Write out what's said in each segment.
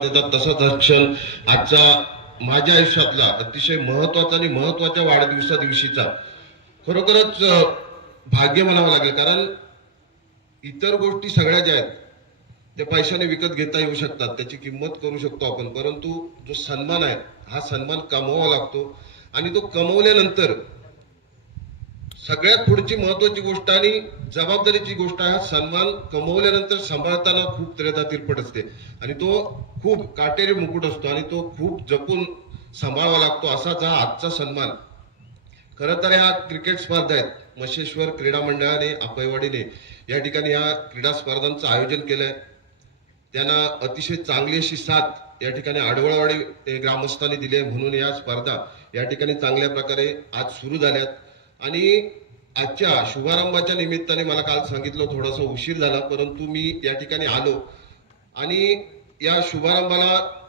देतात तसाच हा क्षण आजचा माझ्या आयुष्यातला अतिशय महत्त्वाचा आणि महत्त्वाच्या वाढदिवसा दिवशीचा. खरोखरच भाग्य म्हणावं लागेल कारण इतर गोष्टी सगळ्या ज्या आहेत त्या पैशाने विकत घेता येऊ शकतात त्याची किंमत करू शकतो आपण परंतु जो सन्मान आहे हा सन्मान कमवावा लागतो आणि तो कमवल्यानंतर सगळ्यात पुढची महत्वाची गोष्ट आणि जबाबदारीची गोष्ट आहे हा सन्मान कमवल्यानंतर सांभाळताना खूप त्रेधा तिरपट असते. आणि तो खूप काटेरी मुकुट असतो आणि तो खूप जपून सांभाळावा लागतो असाच हा आजचा सन्मान. खरं तर ह्या क्रिकेट स्पर्धा आहेत. मशेश्वर क्रीडा मंडळाने आपयवाडीने या ठिकाणी ह्या क्रीडा स्पर्धांचं आयोजन केलंय. त्यांना अतिशय चांगली अशी साथ या ठिकाणी आडवळवाडी ग्रामस्थांनी दिली आहे. म्हणून या स्पर्धा या ठिकाणी चांगल्या प्रकारे आज सुरू झाल्यात. आणि आजच्या शुभारंभाच्या निमित्ताने मला काल सांगितलं थोडासा उशीर झाला परंतु मी या ठिकाणी आलो. आणि या शुभारंभाला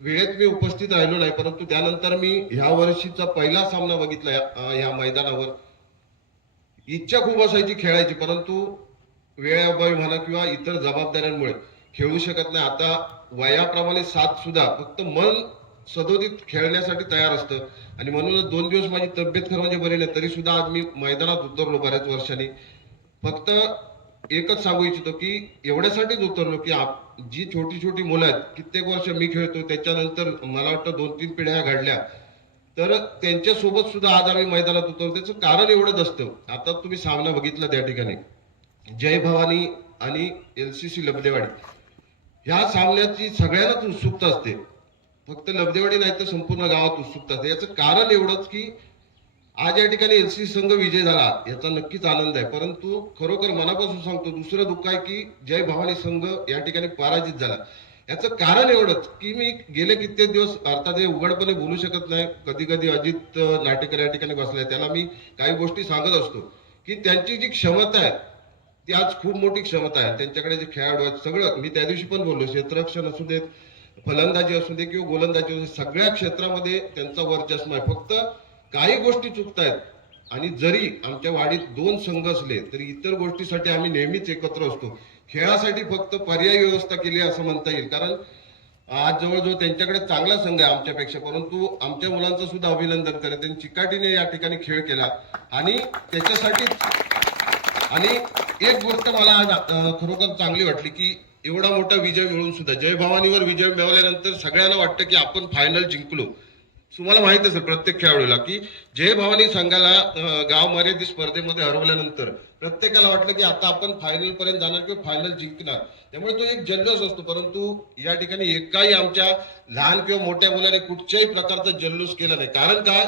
वेळेत मी उपस्थित राहिलो नाही परंतु त्यानंतर मी ह्या वर्षीचा पहिला सामना बघितला या- मैदानावर. इच्छा खूप असायची खेळायची परंतु वेळाअभावी म्हणा किंवा इतर जबाबदाऱ्यांमुळे खेळू शकत नाही. आता वयाप्रमाणे साथ सुद्धा फक्त मन सदोदित खेळण्यासाठी तयार असतं. आणि म्हणूनच दोन दिवस माझी तब्येत खरं म्हणजे बरी नाही तरी सुद्धा आज मी मैदानात उतरलो बऱ्याच वर्षांनी. फक्त एकच सांगू इच्छितो की एवढ्यासाठीच उतरलो की आप- जी छोटी छोटी मुलं आहेत कित्येक वर्ष मी खेळतो त्याच्यानंतर मला वाटतं दोन तीन पिढ्या घडल्या. तर त्यांच्यासोबत सुद्धा आज आम्ही मैदानात उतरतो त्याचं कारण एवढंच असतं. आता तुम्ही सामना बघितला त्या ठिकाणी. जय भवानी आणि एल सी सी लबदेवाडी ह्या सामन्याची सगळ्यांनाच उत्सुकता असते. फक्त लबदेवाडी नाही तर संपूर्ण गावात उत्सुकता असते. याचं कारण एवढंच की आज या ठिकाणी एल सी संघ विजय झाला याचा नक्कीच आनंद आहे. परंतु खरोखर मनापासून सांगतो दुसरं दुःख आहे की जय भवानी संघ या ठिकाणी पराजित झाला. याचं कारण एवढंच की मी गेले कित्येक दिवस अर्थात हे उघडपणे बोलू शकत नाही. कधी कधी अजित नाटेकर या ठिकाणी बसले. त्याला मी काही गोष्टी सांगत असतो की त्यांची जी क्षमता आहे ती आज खूप मोठी क्षमता आहे. त्यांच्याकडे जे खेळाडू आहेत सगळं मी त्या दिवशी पण बोललो क्षेत्ररक्षण असू देत फलंदाजी असू दे किंवा गोलंदाजी असू दे सगळ्या क्षेत्रामध्ये त्यांचा वर्चस्व आहे. फक्त काही गोष्टी चुकतायत. आणि जरी आमच्या वाडीत दोन संघ असले तरी इतर गोष्टीसाठी आम्ही नेहमीच एकत्र असतो. खेळासाठी फक्त पर्यायी व्यवस्था केली असं म्हणता येईल. कारण आज जवळजवळ त्यांच्याकडे चांगला संघ आहे आमच्यापेक्षा परंतु आमच्या मुलांचं सुद्धा अभिनंदन करेल त्यांनी चिकाटीने या ठिकाणी खेळ केला. आणि त्याच्यासाठी आणि एक गोष्ट मला आज खरोखर चांगली वाटली की एवढा मोठा विजय मिळून सुद्धा जय भवानीवर विजय मिळवल्यानंतर सगळ्यांना वाटतं की आपण फायनल जिंकलो. तुम्हाला माहीत असेल प्रत्येक खेळाडूला की जय भवानी संघाला गाव मर्यादित स्पर्धेमध्ये हरवल्यानंतर प्रत्येकाला वाटलं की आता आपण फायनल पर्यंत जाणार किंवा फायनल जिंकणार. त्यामुळे तो एक जल्लोष असतो परंतु या ठिकाणी एकाही आमच्या लहान किंवा मोठ्या मुलाने कुठच्याही प्रकारचा जल्लोष केला नाही. कारण का?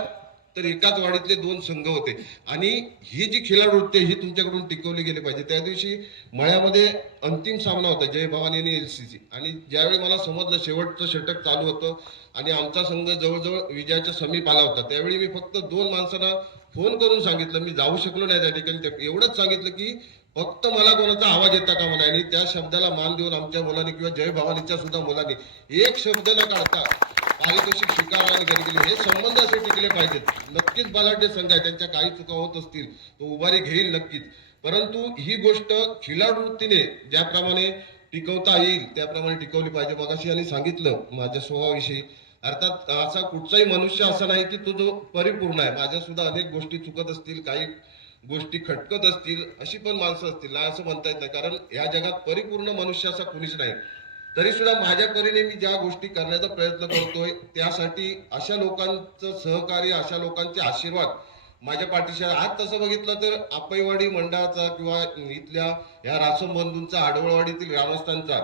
तर एकाच वाडीतले दोन संघ होते. आणि ही जी खेळाडू होते ही तुमच्याकडून टिकवली गेली पाहिजे. त्या दिवशी मळ्यामध्ये अंतिम सामना होता जय भवानी आणि एल सी आणि ज्यावेळी मला समजलं शेवटचं षटक चालू होतं आणि आमचा संघ जवळजवळ विजयाच्या समीप आला होता त्यावेळी मी फक्त दोन माणसांना फोन करून सांगितलं मी जाऊ शकलो नाही त्या ठिकाणी. त्या- एवढंच सांगितलं की फक्त मला कोणाचा आवाज येता का मला आणि त्या शब्दाला मान देऊन आमच्या मुलांनी किंवा जय भवानीच्या सुद्धा मुलांनी एक शब्द न काढता पारितोषिक स्वीकारला आणि घरी गेले. हे संबंध असे टिकले पाहिजेत. नक्कीच बलाढ्य संघ आहे. त्यांच्या काही चुका होत असतील तो उभारी घेईल नक्कीच. परंतु ही गोष्ट खिलाडू वृत्तीने ज्याप्रमाणे टिकवता येईल त्याप्रमाणे टिकवली पाहिजे. मगाशी यांनी सांगितलं माझ्या स्वभावाविषयी. अर्थात असा कुठचाही मनुष्य असा नाही की तो जो परिपूर्ण आहे. माझ्या सुद्धा अनेक गोष्टी चुकत असतील काही गोष्टी खटकत असतील अशी पण माणसं असतील. ना असं म्हणता येत नाही. कारण या जगात परिपूर्ण मनुष्य असा कुणीच नाही. तरी सुद्धा माझ्या परीने मी ज्या गोष्टी करण्याचा प्रयत्न करतोय त्यासाठी अशा लोकांचं सहकार्य अशा लोकांचे आशीर्वाद माझ्या पाठीशी आज तसं बघितलं तर आपईवाडी मंडळाचा किंवा इथल्या या रासम बंधूंचा आडवळवाडीतील ग्रामस्थांचा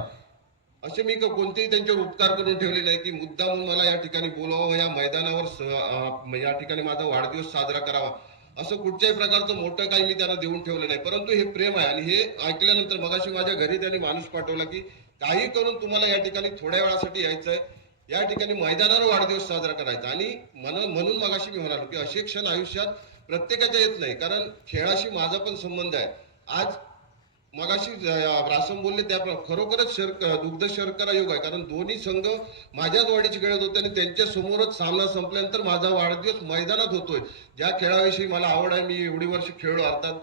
असे मी कोणतेही त्यांच्यावर उपकार करून ठेवले नाही की मुद्दामून मला या ठिकाणी बोलावं या मैदानावर या ठिकाणी माझा वाढदिवस साजरा करावा. असं कुठच्याही प्रकारचं मोठं काही मी त्यांना देऊन ठेवलं नाही. परंतु हे प्रेम आहे आणि हे ऐकल्यानंतर मगाशी माझ्या घरी त्यांनी माणूस पाठवला की काही करून तुम्हाला या ठिकाणी थोड्या वेळासाठी यायचं आहे या ठिकाणी मैदानावर वाढदिवस साजरा करायचा. आणि मन म्हणून मगाशी मी म्हणालो की असे क्षण आयुष्यात प्रत्येकाच्या येत नाही. कारण खेळाशी माझा पण संबंध आहे. आज मगाशी ज- रासम बोलले त्या खरोखरच शर्क दुग्ध शर्करा योग आहे. कारण दोन्ही संघ माझ्याच वाडीचे खेळत होते आणि त्यांच्या समोरच सामना संपल्यानंतर माझा वाढदिवस मैदानात होतोय. ज्या खेळाविषयी मला आवड आहे मी एवढी वर्ष खेळलो अर्थात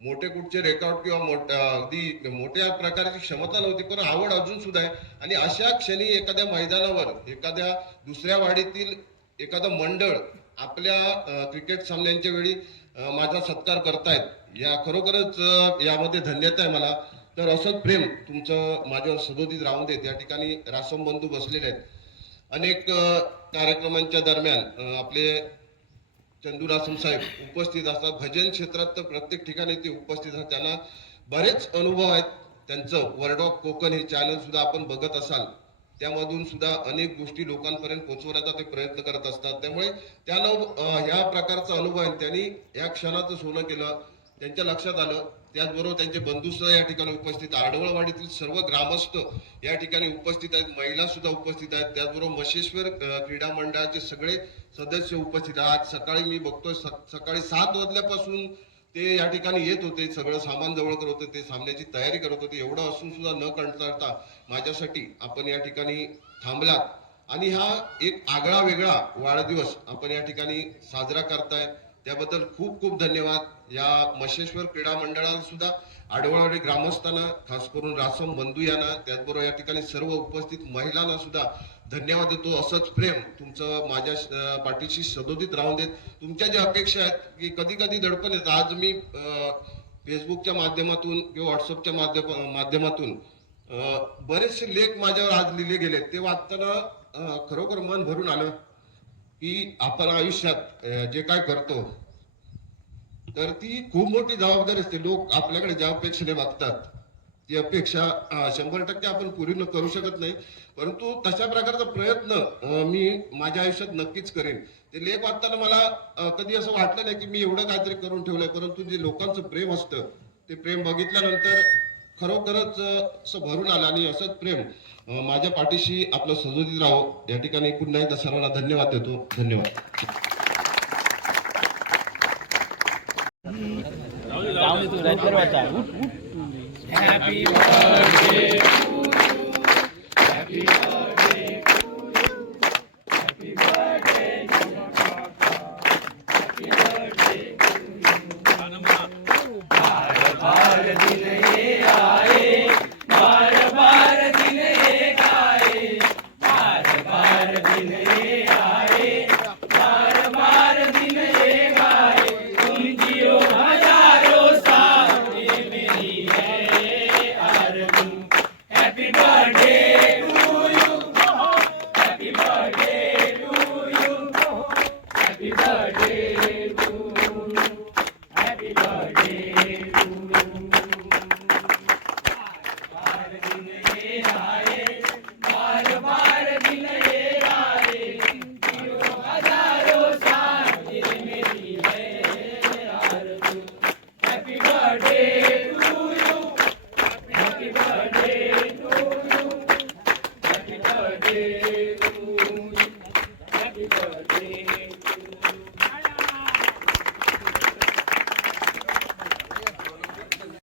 मोठे कुठचे रेकॉर्ड किंवा मोठ्या अगदी मोठ्या प्रकारची क्षमता नव्हती पण आवड अजून सुद्धा आहे. आणि अशा क्षणी एखाद्या मैदानावर एखाद्या दुसऱ्या वाडीतील एखादं मंडळ आपल्या क्रिकेट सामन्यांच्या वेळी माझा सत्कार करतायत. या खरोखरच यामध्ये धन्यता आहे मला. तर असंच प्रेम तुमचं माझ्यावर सदोदित राहून देत. या ठिकाणी रासम बंधू बसलेले आहेत. अनेक कार्यक्रमांच्या दरम्यान आपले चंदू रासम साहेब उपस्थित असतात. भजन क्षेत्रात तर प्रत्येक ठिकाणी ते उपस्थित असतात. त्यांना बरेच अनुभव आहेत. त्यांचं वर्ड ऑफ कोकण हे चॅनल सुद्धा आपण बघत असाल. त्यामधून सुद्धा अनेक गोष्टी लोकांपर्यंत पोहोचवण्याचा ते प्रयत्न करत असतात. त्यामुळे त्यानं ह्या प्रकारचा अनुभव आहे. त्यांनी या क्षणाचं सोनं केलं. त्यांच्या लक्षात आलं. त्याचबरोबर त्यांचे बंधूसुद्धा या ठिकाणी उपस्थित आडवळवाडीतील सर्व ग्रामस्थ या ठिकाणी उपस्थित आहेत. महिला सुद्धा उपस्थित आहेत. त्याचबरोबर मशेश्वर क्रीडा मंडळाचे सगळे सदस्य उपस्थित आहेत. आज सकाळी मी बघतोय स- सकाळी सात वाजल्यापासून ते या ठिकाणी येत होते. सगळं सामान जवळ करत होते. ते सामन्याची तयारी करत होते. एवढं असून सुद्धा न कंटाळता माझ्यासाठी आपण या ठिकाणी थांबलात. आणि हा एक आगळा वेगळा वाढदिवस आपण या ठिकाणी साजरा करताय. त्याबद्दल खूप खूप धन्यवाद. या मशेश्वर क्रीडा मंडळाला सुद्धा आडवळवाडी ग्रामस्थांना खास करून रासम बंधू यांना त्याचबरोबर या ठिकाणी सर्व उपस्थित महिलांना सुद्धा धन्यवाद देतो. असंच प्रेम तुमचं माझ्या पाठीशी सदोदित राहून देत. तुमच्या ज्या अपेक्षा आहेत की कधी कधी दडपण येत आज मी फेसबुकच्या माध्यमातून किंवा व्हॉट्सअपच्या माध्यम माध्यमातून बरेचसे लेख माझ्यावर आज लिहिले गेले ते वाचताना खरोखर मन भरून आलं. की आपण आयुष्यात जे काय करतो तर ती खूप मोठी जबाबदारी असते. लोक आपल्याकडे ज्या अपेक्षेने वागतात ती अपेक्षा शंभर टक्के आपण पूर्ण करू शकत नाही. परंतु तशा प्रकारचा प्रयत्न मी माझ्या आयुष्यात नक्कीच करेन. ते लेख वाचताना मला कधी असं वाटलं नाही की मी एवढं काहीतरी करून ठेवलंय परंतु जे लोकांचं प्रेम असतं ते प्रेम बघितल्यानंतर खरोखरच असं भरून आलं आणि असंच प्रेम. माझ्या पाठीशी आपलं सजोदित राहो. या ठिकाणी पुन्हा एकदा सर्वांना धन्यवाद देतो. धन्यवाद.